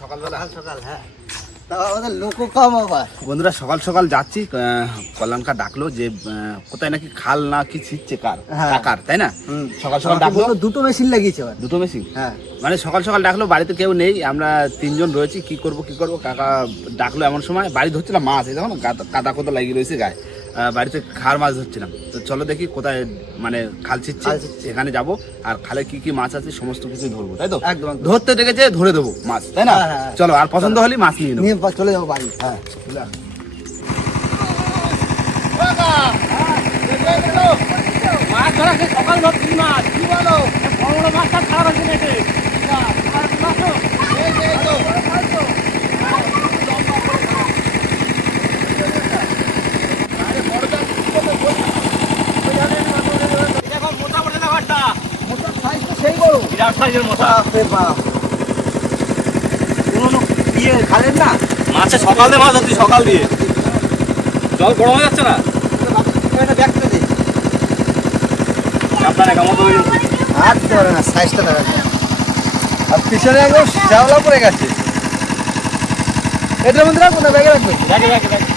সকালবেলা সকাল হ্যাঁ আমাদের লোকও কম আবার। বন্ধুরা সকাল সকাল যাচ্ছি, কল্যাণকা ডাকলো যে কোথায় নাকি খাল না কি ছিটছে কাকার, তাই না? সকাল সকাল ডাকলো, দুটো মেশিন লাগিয়েছে, দুটো মেশিন। হ্যাঁ মানে সকাল সকাল ডাকলো, বাড়িতে কেউ নেই, আমরা তিনজন রয়েছি, কি করব কাকা ডাকলো এমন সময়। বাড়ি ধরছিলাম মাছ, এই দেখো কাদা কোদা লাগিয়ে রয়েছে গায়ে, বাড়িতে খাওয়ার মাছ ধরছিলাম। তো চলো দেখি কোথায় মানে খাল ছিটছে, সেখানে যাবো, আর খালে কি কি মাছ আছে সমস্ত কিছু ধরবো, তাই তো? একদম ধরতে ডেকেছে, ধরে দেবো মাছ, তাই না? চলো, আর পছন্দ হলে মাছ নিয়ে নেবো, চলে যাবো বাড়ি। হ্যাঁ মাছ ধরা সকাল ধরছি মাছ, কি বলো? বড় বড় মাছটা খাওয়ার আছে মাছের সকাল দিয়ে মাছ ধরছি, সকাল দিয়ে জল গরম হয়ে যাচ্ছে না, আপনার কেমন আর দিতে পারে না, সাইজটা দেখা যায়। আর পিছনে একদম শ্যাওলা পড়ে গেছে, এটার মধ্যে রাখবো না, ব্যাগে রাখবে, ব্যাগে ব্যাগে ব্যাগে।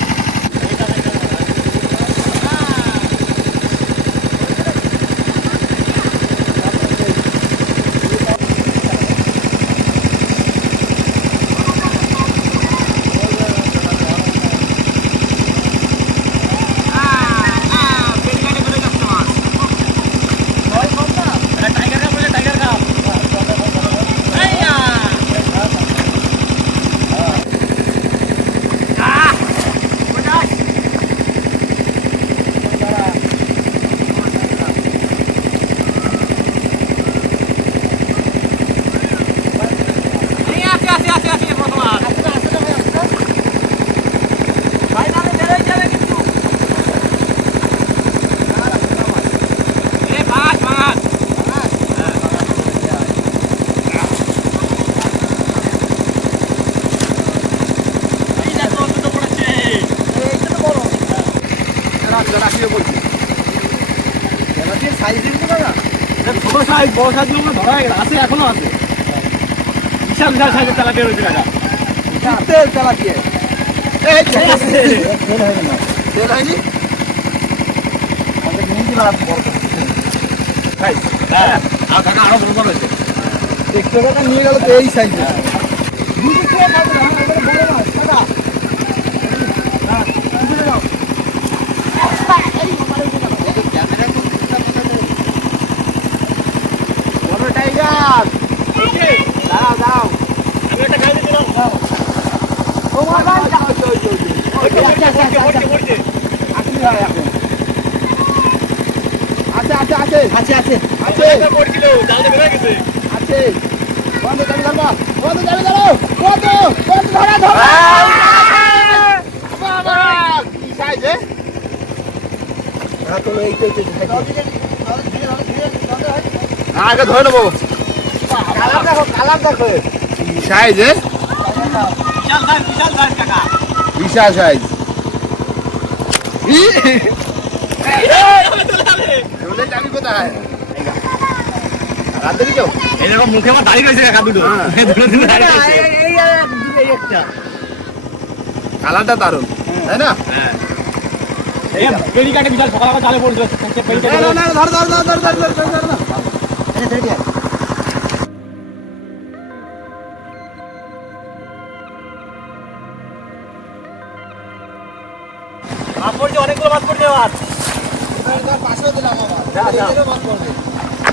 এখনো আছে বিশাল বিশাল সাইজের তেলাপিয়া রয়েছে কাকা, তেলাপিয়া তেল হয়নি, আরো বড় রয়েছে দেখতে নিয়ে গেল তো এই সাইজে। আগে ধরে নেবো, কালার দেখো, কালার দেখো, সাইজ বিশাল সাইজ। যাবি কোথায়? এরকম মুখে আমার দাঁড়িয়ে রয়েছে কাকা, দুটো কালারটা দারুন, তাই না? পেড়ি কাটে বিশাল, সকাল জালে পড়ছিল। মাছ পড়ছে, অনেকগুলো মাছ পড়ছে, পাশেও দিলাম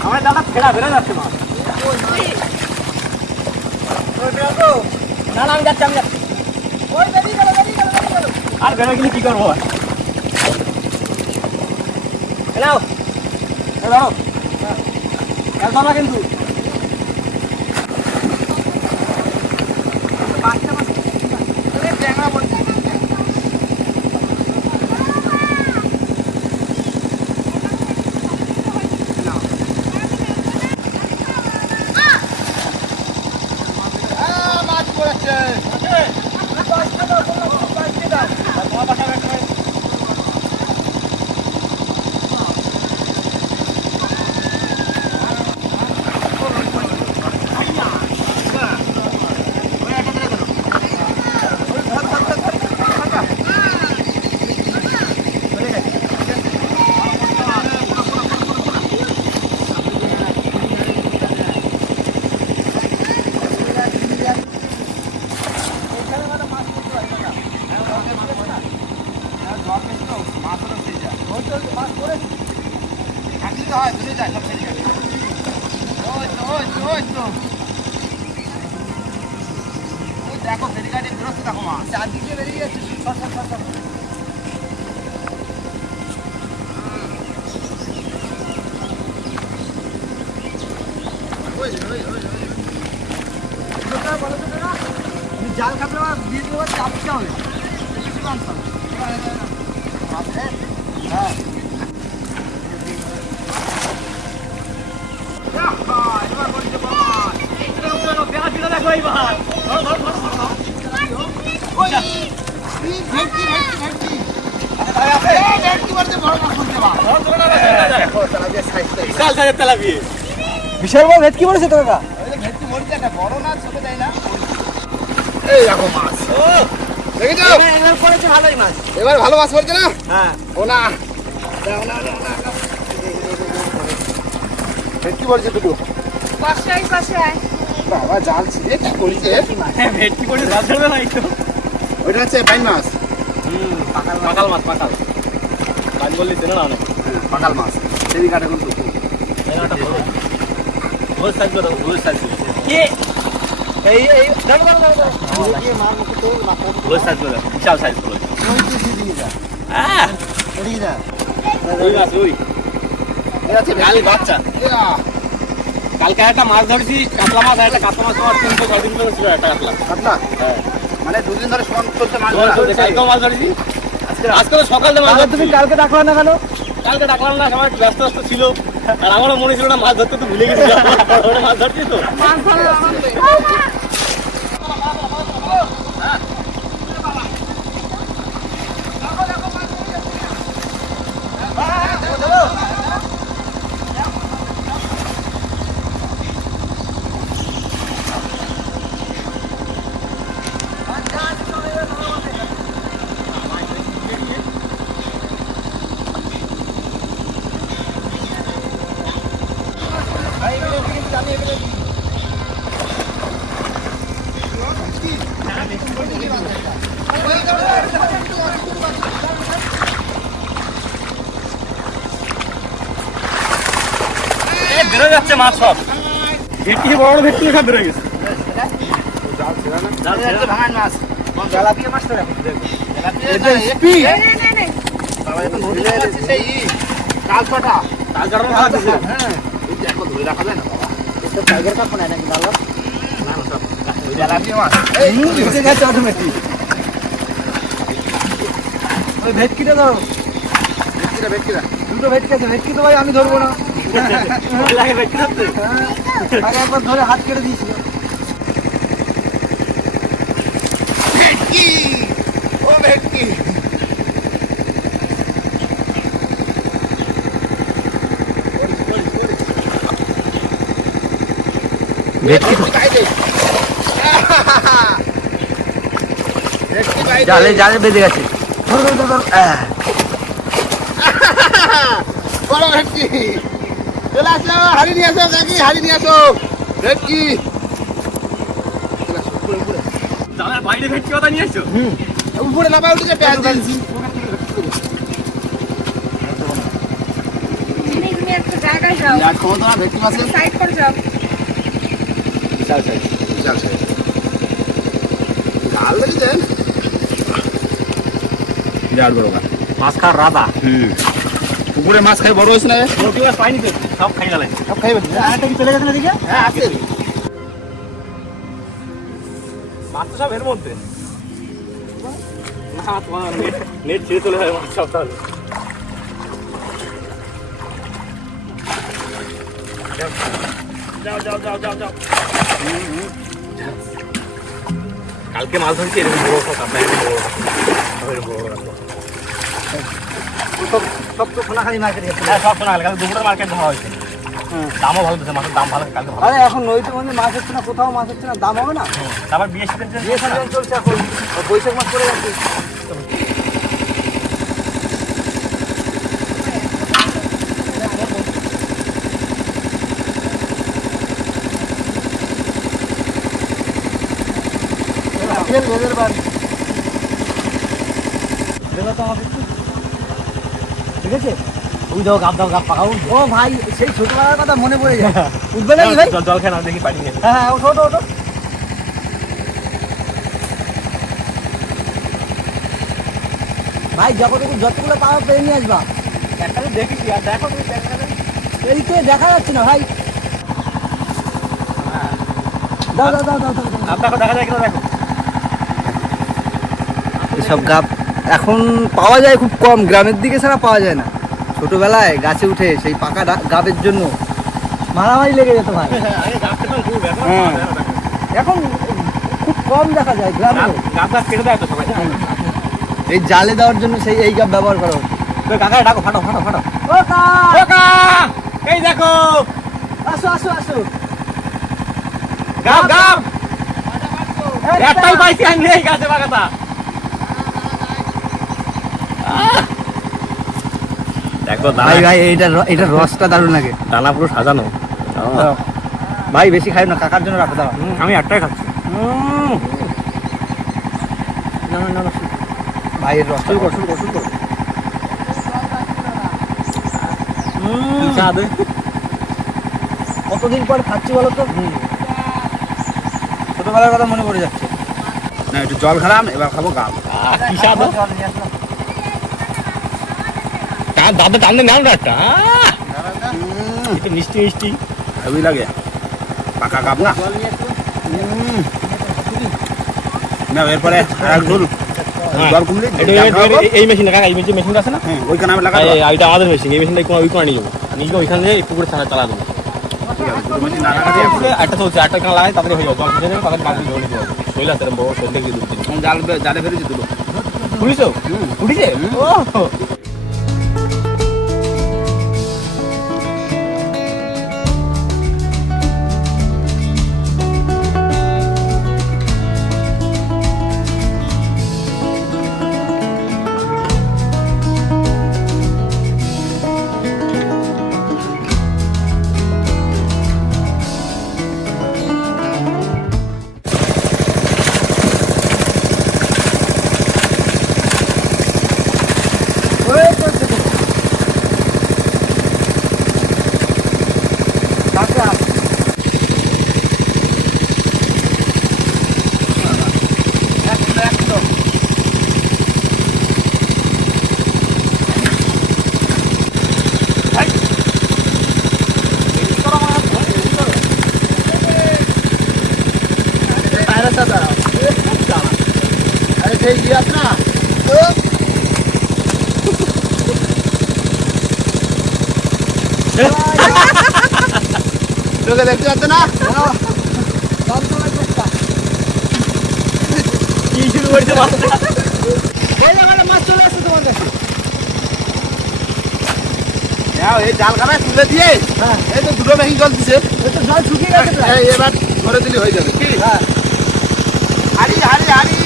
আমার দাদা ফেরা বেড়ে যাচ্ছে মাছ। না না আমি যাচ্ছি, আমি যাচ্ছি, আর বেরো গেলে কি করবো? কিন্তু দেখো ফেরিঘাটে বেরোচ্ছে, দেখো মাছ চারদিকে বেরিয়ে যাচ্ছে। জাল কাপড় দিয়ে দেবো, চাপতে হবে। হ্যাঁ বিশাল বড় ভেটকি পড়েছে তো কাকা। বড় না ছোট দেয় না। এই দেখো মাছ দেখেছো, পড়েছে ভালোই মাছ। এবার ভালো মাছ পড়ছে না। হ্যাঁ ও না ভেটকি পড়ছে দুটো। পাশে বাবা জাল ছিঁড়ে কি করেছে, ভেটকি পড়েছে, জাল ছাড়বে না একটু। ওইটা হচ্ছে বাইন মাছ। পাকাল মাছ, পাকাল বাইন বললি চেনে না অনেক। পাকাল মাছ ফেরি কাটে কিন্তু রোজ থাকবে, রোজ থাকবে। এই এই দাও দাও দাও দাও দিয়ে মার মুখে তো মাথা রোজ থাকবে, বিশাল সাইজ বলে। এদিকে যা। ওই মাছ, ওই এটা হচ্ছে কাল বাচ্চা। কালকে একটা মাছ ধরেছি, কাতলা মাছ, একটা কাতলা মাছ তোমার 300-350 ছিল একটা কাতলা। কাতলা, হ্যাঁ মানে দুদিন ধরে সমান চলছে মাছ ধরা। কালকেও মাছ ধরেছি, আজকে তো সকালে মাছ ধরছি। তুমি কালকে ডাকলা না কেন? কালকে ডাকলাম না, সবাই একটু ব্যস্ত ছিল, আর আমারও মনে ছিল না মাছ ধরতে, তো ভুলে গেছি মাছ ধরছি তো। বেরো যাচ্ছে মাছ সব, ভেটকি বড় বড় ভেটকি সব বেরো গেছে। ভাঙান মাছ, তেলাপিয়া মাছ তো দেখো, কাল ছটা তাল কাটানো খাওয়া দিচ্ছে। হ্যাঁ দেখো ধরে রাখা যায় না বাবা। তো টাইগার কাপ নাই নাকি ভালো? না না সব তেলাপিয়া মাছ। এই নিচে গেছে অটোমেটিক। ওই ভেটকিটা দাও, ভেটকিরা ভেটকিরা দুটো ভেটকি আছে। ভেটকি তো ভাই আমি ধরবো না, লাগে ভেটকি ধরতে। আগে একবার ধরে হাত কেটে দিয়েছিল। ভেটকি, ও ভেটকি ভেটকি বাইরে ভেটকি বাইরে জালে জালে বেঁধে গেছে। ধর ধর ধর, বড় ভেটকি চলে আসো, হাড়ি নিয়ে আসো কাকি, হাড়ি নিয়ে আসো ভেটকি। জালের বাইরে ভেটকি কথা নিয়ে আসছো? উপরে লাফা উঠেছে পেঁয়াজ দিয়েছি। তুমি একটা জায়গায় যাও, আর খবর তোমার ভেটকি মাছে সাইড করে যাও। বিশাল সাইজ। বিশাল সাইজ জাল লেগেছেন বিরাট বড় গাছ। মাছ খাওয়ার রাধা। পুকুরে মাছ খাই বড় হয়েছে না, লোকি মাছ পাইনি তো, সব খাই গেলে। সব খাইবে। আরেকটা কি চলে গেছে না দিকে? হ্যাঁ আছে মাছ তো সব এর মধ্যে। না তোমার নেট ছেড়ে চলে যায় মাছ সব তাহলে। যাও যাও যাও যাও যাও। কালকে মাছ ধরছি এরকম বড় সব কাপড়, এরকম বড় বড়। সব তো সোনাখালি মার্কেট গেছে। হ্যাঁ সব শোনা গেল, কালকে দুপুরের মার্কেট ধরা হয়েছে। দামও ভালো দিচ্ছে, মাছের দাম ভালো, কালকে ভালো। আরে এখন নদীতে মধ্যে মাছ হচ্ছে না, কোথাও মাছ হচ্ছে না, দাম হবে না। তারপর বিয়ে সিজন বিয়ে সিজন চলছে এখন, বৈশাখ মাস পড়ে যাচ্ছে। ভেজের বাড়ি তো আমাকে ঠিক আছে। ওই দাও গাপ দাও, গাপ পাকাও। ও ভাই সেই ছোটবেলার কথা মনে পড়ে যায়। উঠবে নাকি ভাই? জল খেয়ে নাও দেখি, পানি নিয়ে। হ্যাঁ হ্যাঁ ওঠো ওঠো ওঠো। ভাই যতগুলো পাওয়া পেয়ে নিয়ে আসবা। একটা তো দেখেছি, আর দেখো তুমি দেখা যাবে। এই তো দেখা যাচ্ছে না ভাই। দাও দাও দাও দাও দাও। আর দেখো দেখা যায় কিনা দেখো। এসব গাব এখন পাওয়া যায় খুব কম, গ্রামের দিকে ছাড়া পাওয়া যায় না। ছোটবেলায় গাছে উঠে সেই পাকা গাবের জন্য মারামারি লেগে যেত ভাই। আগে গাছ খেতাম খুব, এখন হ্যাঁ। এখন খুব কম দেখা যায় গ্রামে। গাছ গাছ কেটে দেয় তো সবাই। এই জালে দেওয়ার জন্য সেই এই গাব ব্যবহার করা হচ্ছে। কাকা ডাকো, ফাটো ফাটো ফাটো। ও কা! কাকা এই দেখো আসো আসো আসো। গাব গাব একটাই পাইছি আমি এই গাছে বাগাতা। দেখো ভাই ভাই এটা রসটা দারুণ লাগে। দানা পুরো সাজানো। ভাই বেশি খাই না, কাকার জন্য রাখো দাও। আমি একটাই খাচ্ছি। না না না, ভাই এর রসটা শুরু কর শুরু কর শুরু কর। স্বাদ। কতদিন পর খাচ্ছি বলো তো। ছোটবেলার কথা মনে পড়ে যাচ্ছে। না একটু জল খেলাম, এবার খাবো গাব। কি স্বাদ। তার দাদা টানলে নাম না একটা। একটু মিষ্টি মিষ্টি হেভি লাগে, পাকা গাব না। না এরপরে আর ঝোল জল কমলে এই মেশিনটা কাকা, এই মেশিনটা আছে না, হ্যাঁ ওইখানে আমি লাগাবো। এইটা আমাদের মেশিন। এই মেশিনটা ওই কোণা নিয়ে যাবো, নিয়ে গিয়ে ওইখান থেকে পুকুরে চালা দেবো। ঠিক আছে, দুটো মেশিন না লাগাতে একটা চলছে, একটা কানা লাগাই তাদের হয়ে যাবে, জল খেতে যাবে, তাদের বাকি ধরে নিতে হবে। শৈল আছে বড় শৈল থেকে দুটো জালে ফেলেছি দুটো। উঠিছো উঠিছে। ও আরে সেই গিয়াস না তোকে দেখতে পাচ্ছে না। কি শুরু করেছে মাছটা। মাছ চলে আসছে তোমার কাছে। এই জাল খানায় তুলে দিয়ে এই তো দুটো মেশিন জল দিছে, এই তো জল শুকিয়ে গেছে প্রায়। এই এবার ধরে দিলে হয়ে যাবে। কি হ্যাঁ। হাড়ি হাড়ি হাড়ি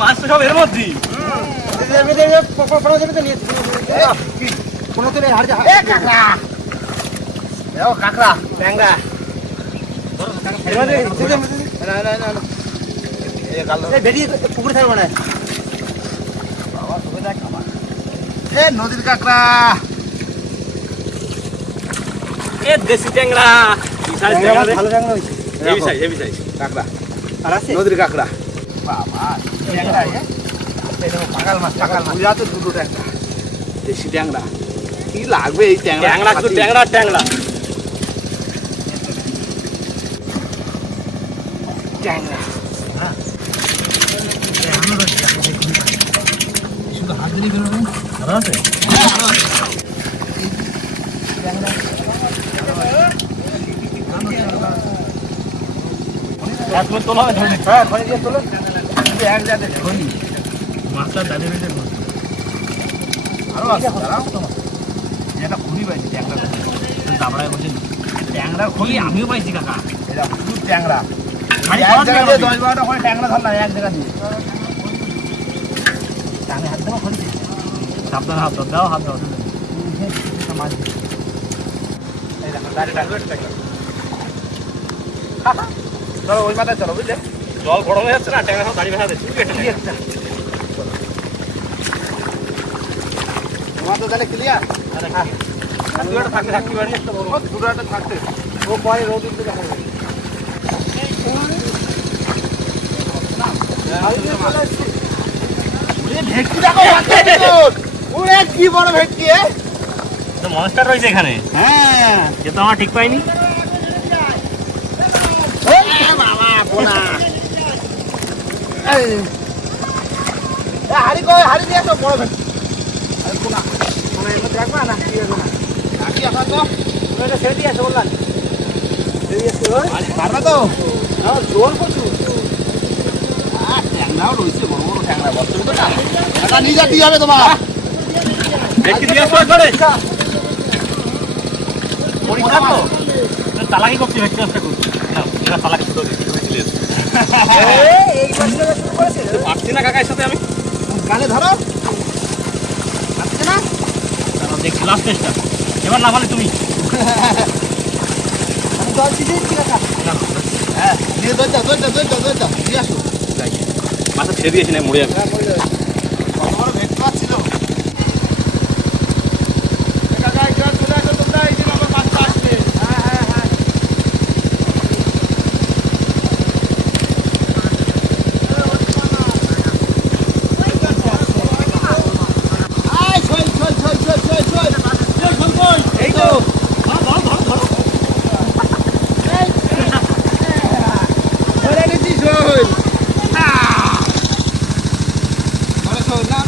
মাছ তো সব এর মধ্যেই। কোনো তো নেই, হাড় যা। কাঁকড়া, ও কাঁকড়া ট্যাংরা। এর মধ্যে না না না না, এই গাল এই বেরিয়ে পুকুরে থাকবে না। এ নদীর কাঁকড়া। এ দেশি ট্যাংরা। কি সাইজ ট্যাংরা রে? ভালো জায়গা হয়েছে। Heavy size heavy size. কাঁকড়া, আর আছে নদীর কাঁকড়া। বাবা পাকাল মাছ, পাকাল মাছ। আছে দুটো ট্যাংরা, দেশি ট্যাংরা। কি লাগবে এই ট্যাংরা? ট্যাংরা শুধু ট্যাংরা ট্যাংরা। ট্যাংরা শুধু হাত দিলেই বেরোবে। ভালো আছে? এক মিনিট তোলা হবে ধরে নিচ্ছি। হ্যাঁ, খনি দিয়ে তোলো। এক জায়গায় খনি। মাছটা দাঁড়িয়ে রয়েছে। আরো আছে, দাঁড়াও। এটা খুবই পাইছি ট্যাংরা। দাবড়ায় বসে ট্যাংরা খুলি আমিও পাইছি কাকা। এটা পুরো ট্যাংরা। খালি এক খাওয়া জায়গা দিয়ে দিয়ে 10-12টা করে ট্যাংরা ধরলাম এক জায়গা দিয়ে। টানে হাত দেওয়া খুলি সাবধান হাত দাও হাত দাও চলো ওই মাথায় চলো বুঝলে। জল গরম হয়ে যাচ্ছে না ট্যাংরা সব দাঁড়িয়ে ভেসা দিচ্ছে তোমার তো তাহলে ক্লিয়ার। দুটো থাকতে থাকতে পারি দুটো একটা থাকতে ও পরে রোদ উঠতে দেখা যাবে। ভেটকি দেখো ওরে কি বড় ভেটকি। মনস্টার রয়েছে এখানে। হ্যাঁ যে তো আমার ঠিক পাইনি। বাবা পোনা হাড়ি কই হাড়ি দিয়ে আসো বড় ভেটকি। আরে পোনা মানে এর মধ্যে রাখবা না কি হবে না? রাখি আসা তো ওটা ছেড়ে দিয়ে আসো বললাম। ছেড়ে দিয়ে আসো ওই। পারবা তো। জোর প্রচুর। ট্যাংরাও রয়েছে বড় বড় ট্যাংরা বলতে তো না এটা নিয়ে যা কি হবে তোমার। দেখি দিয়ে আসো করে পরীক্ষা তো তালাকি করতে ভেটকি নষ্ট করছি না তালাকি শুধু এই মাছটা শুরু করেছে। পারছি না কাকার সাথে আমি গালে ধরো আসছে না। তারপর দেখছি লাস্ট টেস্টটা এবার না বলে তুমি আমি জল দিতে দিচ্ছি কাকা। হ্যাঁ দিয়ে দইটা দিয়ে আসো। মাথা ছেড়ে দিয়েছি না মরে যাবে বড় বড় ভেটকি মাছ ছিল। কাকা একবার চলে আসো তোমরা এই যে আমার মাছটা আসছে। হ্যাঁ আয় ছয় এই তো ধরো ধরে নিচ্ছি শোল। ধরে শোল না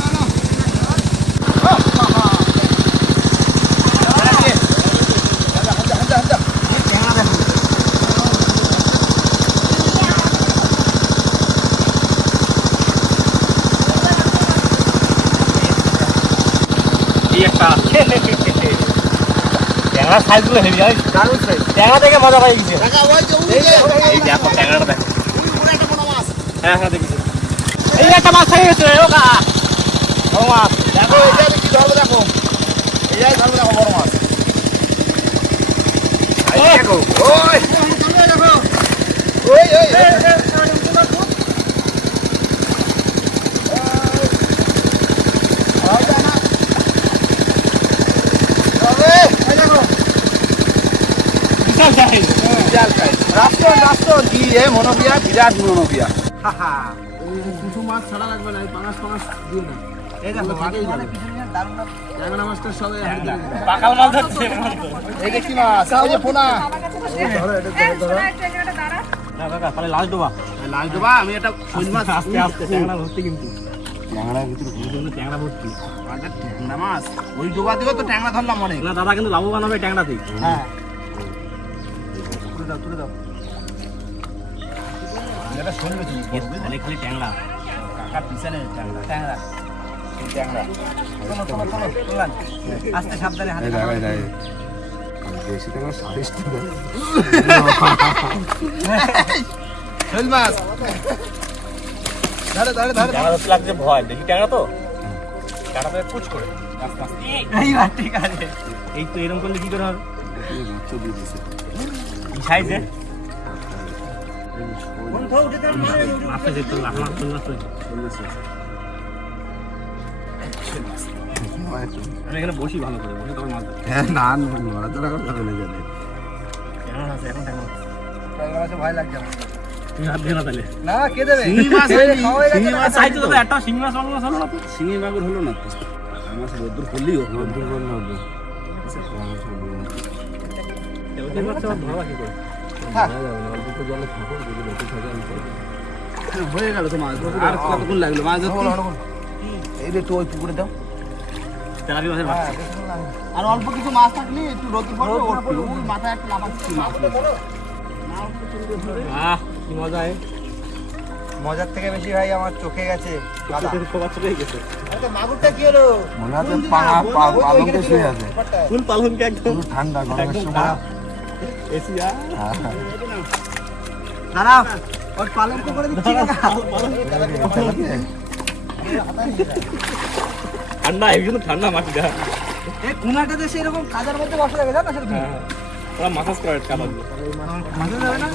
এই একটা ট্যাংরা সাইজগুলো হেভি হয় দারুণ সাইজ। ট্যাংরা থেকে মজা পাই গেছে কাকা ওই যে ওই যে এই দেখো ট্যাংরাটা দেখো পুরো একটা বড় মাছ। হ্যাঁ দেখেছি এই একটা মাছ থেকে গেছে ও কা ও মাছ দেখো এটা কি ধরবে দেখো। এইটাই ধরবে দেখো বড় মাছ। দেখো ওই ওই ওই বিশাল সাইজ রাষ্ট্র কি এ মনোবিয়া বিরাট মনোবিয়া। দুটো মাছ ছাড়া লাগবে না, পাঁচ দিও না। এই দেখো আগেই যাবে। ট্যাংরা মাছটা সবাই পাকাল মাছ ধরছে এই যে কি মাছ এই যে পোনা। আমার কাছে তো এই ধরো একটা দাঁড়া না কাকা তাহলে লাস্ট ডোবা লাল ডোবা আমি একটা শোল মাছ আস্তে আস্তে ট্যাংরা ভর্তি কিন্তু ট্যাংরার ভিতরে ঘুরে ট্যাংরা ভর্তি ট্যাংরা মাছ ওই ডোবা দিয়েও তো ট্যাংরা ধরলাম অনেক। না দাদা কিন্তু লাভবান হবে ট্যাংরাতেই হ্যাঁ তুলে দাও। এটা শোল মেছি খালি খালি ট্যাংরা কাকা পিছনে ট্যাংরা ট্যাংরা। ট্যাংরা চলো বললাম। আস্তে সাবধানে হাতে নাও। শোল মাছ ধরে ট্যাংরা ধরতে লাগছে ভয় দেখি ট্যাংরা তো ট্যাংরা তো কুচ করে আস্তে আস্তে এইবার ঠিক আছে। এই তো এরকম করলে কি করে হবে এই সাইজে মাছটা দেখতে হবে মাছ আমি এখানে বসি ভালো করে বসে তখন মাছ ধরি। ট্যাংরা আছে এখন ট্যাংরা আছে। ট্যাংরা মাছে ভয় লাগছে না। তুমি হাত দিয়ে না তাহলে না কে দেবে? শিঙি মাছ এই হয়নি। খাওয়াই লাগছে শিঙি না। মাছ সাইজে তো একটা শিং মাছ মাছ হলো না তো শিঙি মাগুর হলো না তো মাছ রোদ্দুর করলেই রোদ্দুর করলে হবে। ওদের মাছটা আবার ধরা কি করে হয়ে গেল তো মাছ আর কতক্ষণ লাগলো মাছ ধরতে? এই যে একটু ওই পুকুরে দাও। তেলাপি মাছের মাছ আর অল্প কিছু মাছ থাকলে একটু রোদ পড়বে ওই মাথায় একটা লাফাচ্ছি মাছ। আহ কি মজা হয় মজার থেকে বেশি ভাই আমার চোখে গেছে কাদা। খোকা চলে গেছে আরে মাগুরটা কি হলো? মনে হচ্ছে পালঙ্কে শুয়ে আছে। ফুল পালনকে একদম পুরো ঠান্ডা গরমের একদম সময়। এসি দাঁড়াও, ওর পালঙ্ক করে দিচ্ছি কাকা। ঠান্ডা একদম ঠান্ডা মাটিটা এই কুনাটাতে সেরকম কাদার মধ্যে বসে যাবে জানো সেরকম। ওরা মাসাজ করে কাদা দিয়ে মাঝে যাবে না?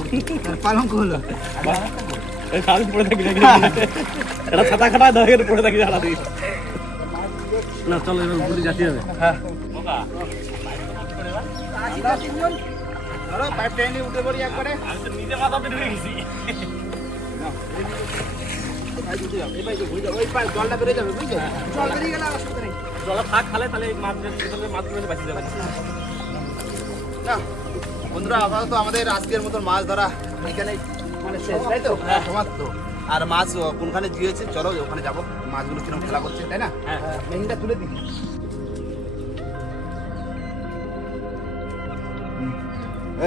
আর পালঙ্ক হলো। এই সারাদিন পড়ে থাকি নাকি এটা ছাতা খাটায় ধরে পড়ে থাকি সারাদিন না চলো এবার উপরে যাচ্ছি হবে হ্যাঁ ধরো পাইপ টেনে উঠে পড়ি একবারে। আমি তো নিজে মাথাতে ঢুকে গেছি ওই পাইপ জলটা বেরিয়ে যাবে বুঝছো? জল বেরিয়ে গেলে আর অসুবিধা নেই। জলে থাক খালে তাহলে মাছগুলো বাঁচি যাবে না বন্ধুরা আপাতত আমাদের আজকের মতন মাছ ধরা এখানে মানে শেষ তাই তো সমাপ্ত। আর মাছ কোনখানে দিয়েছে চলো ওখানে যাবো, মাছগুলো কিরকম খেলা করছে তাই না? হ্যাঁ মেহিনটা তুলে দিই।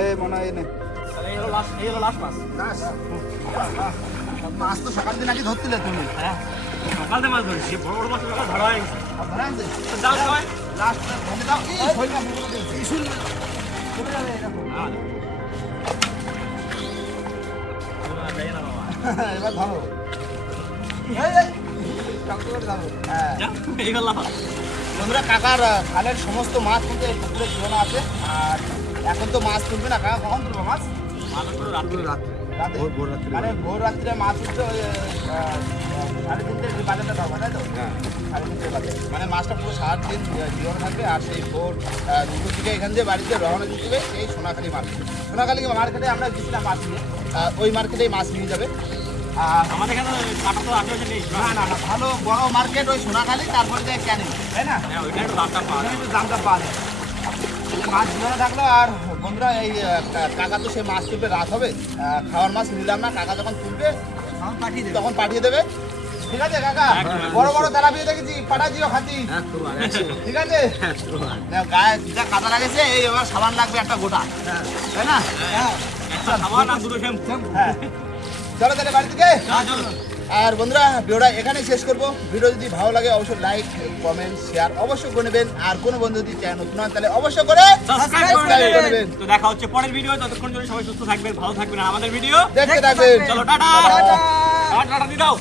এই মনে হয় নে তাহলে এই হলো লাস্ট মাছ দাস। মাছ তো সকাল দিন আগে ধরছিলে তুমি। হ্যাঁ সকালে মাছ ধরেছি বড় বড় মাছ ধরা হয়ে গেছে ধরে আনছে দাও সবাই লাস্ট ধরে দাও। এই শৈল না এই শৈল না। চলে যাবে এরকম। এবার ধরো। এই এই চাকু করে ধরো। হ্যাঁ এই গেল বন্ধুরা কাকার খালের সমস্ত মাছ কিন্তু এই পুকুরে ঝোলানো আছে। আর এখন তো মাছ তুলবে না কাকা, কখন তুলবে মাছ? রাতে মানে ভোর রাত্রে মাছ উঠছে ওই 3:30 বাজারটা ধরবা তাই তো? 3:30 বাজে মানে মাছটা পুরো সারাদিন জীবন থাকবে। আর সেই ভোর 2টোর দিকে এখান দিয়ে বাড়িতে রওনা দিতে হবে সেই সোনাখালি মার্কেট। সোনাখালি মার্কেটে আমরা গেছিলাম মাছ নিয়ে, ওই মার্কেটেই মাছ নিয়ে যাবে। আর আমাদের এখানে কাটা তো আশেপাশে নেই না না না ভালো বড় মার্কেট ওই সোনাখালি, তারপরে যায় ক্যানিং তাই না? হ্যাঁ ওইটা একটু দামটা পাওয়া যায় একটু দামটা পাওয়া যায়। মাছ ধরে থাকলো। আর বন্ধুরা এই কাকা তো সে মাছ তুলবে, রাত হবে, খাওয়ার মাছ নিলাম না, কাকা যখন তুলবে তখন পাঠিয়ে দেবে। তখন পাঠিয়ে দেবে। ঠিক আছে কাকা? বড় বড় তেলাপিয়া দেখেছি, পাঠা দিও খাতি। ঠিক আছে? নাও, গায়ে যা কাদা লাগেছে, এই এবার সাবান লাগবে একটা গোটা তাই না? একটা খাবার আর দুটো শ্যাম্পু হ্যাঁ চলো তাহলে বাড়ি থেকে। চলো আর বন্ধুরা ভিডিওটা এখানেই শেষ করবো। ভিডিও যদি ভালো লাগে অবশ্যই লাইক কমেন্ট শেয়ার অবশ্যই করে নেবেন। আর কোনো বন্ধু যদি চ্যানেল নতুন হন তাহলে অবশ্যই করে সাবস্ক্রাইব subscribe করে দেবেন তো দেখা হচ্ছে পরের ভিডিও ততক্ষণ জন্য সবাই সুস্থ থাকবেন ভালো থাকবেন আর আমাদের ভিডিও দেখতে থাকবেন। চলো টাটা টাটা। টাটা দিয়ে দাও